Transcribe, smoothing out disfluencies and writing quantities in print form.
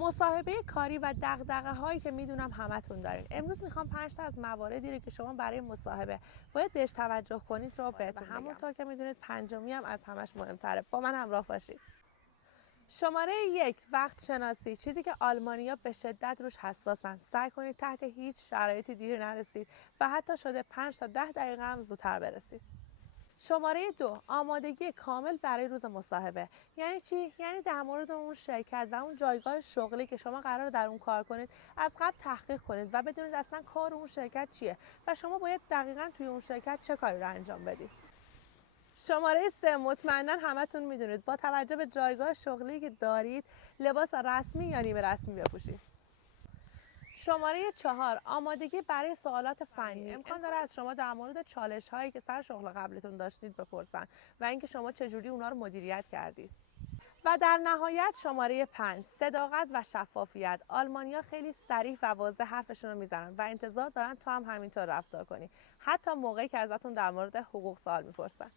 مصاحبه کاری و دغدغه هایی که میدونم همتون دارین. امروز میخوام 5 تا از مواردی رو که شما برای مصاحبه باید بهش توجه کنید رو بهتون بگم. همونطور که میدونید پنجمی هم از همش مهمتره. با من همراه باشید. شماره 1 وقت شناسی، چیزی که آلمانی‌ها به شدت روش حساسن. سعی کنید تحت هیچ شرایطی دیر نرسید و حتی شده 5 تا 10 دقیقه هم زودتر برسید. شماره 2 آمادگی کامل برای روز مصاحبه. یعنی چی؟ یعنی در مورد اون شرکت و اون جایگاه شغلی که شما قرار در اون کار کنید از قبل تحقیق کنید و بدونید اصلا کار اون شرکت چیه و شما باید دقیقاً توی اون شرکت چه کاری رو انجام بدید. شماره 3 مطمئنا همتون میدونید با توجه به جایگاه شغلی که دارید لباس رسمی یا نیمه رسمی بپوشید. شماره 4 آمادگی برای سوالات فنی. امکان داره از شما در مورد چالش هایی که سر شغل قبلتون داشتید بپرسن و اینکه شما چجوری اونا رو مدیریت کردید. و در نهایت شماره 5 صداقت و شفافیت. آلمانی‌ها خیلی صریح و واضح حرفشون رو میزنن و انتظار دارن تو هم همینطور رفتار کنی، حتی موقعی که ازتون در مورد حقوق سوال میپرسن.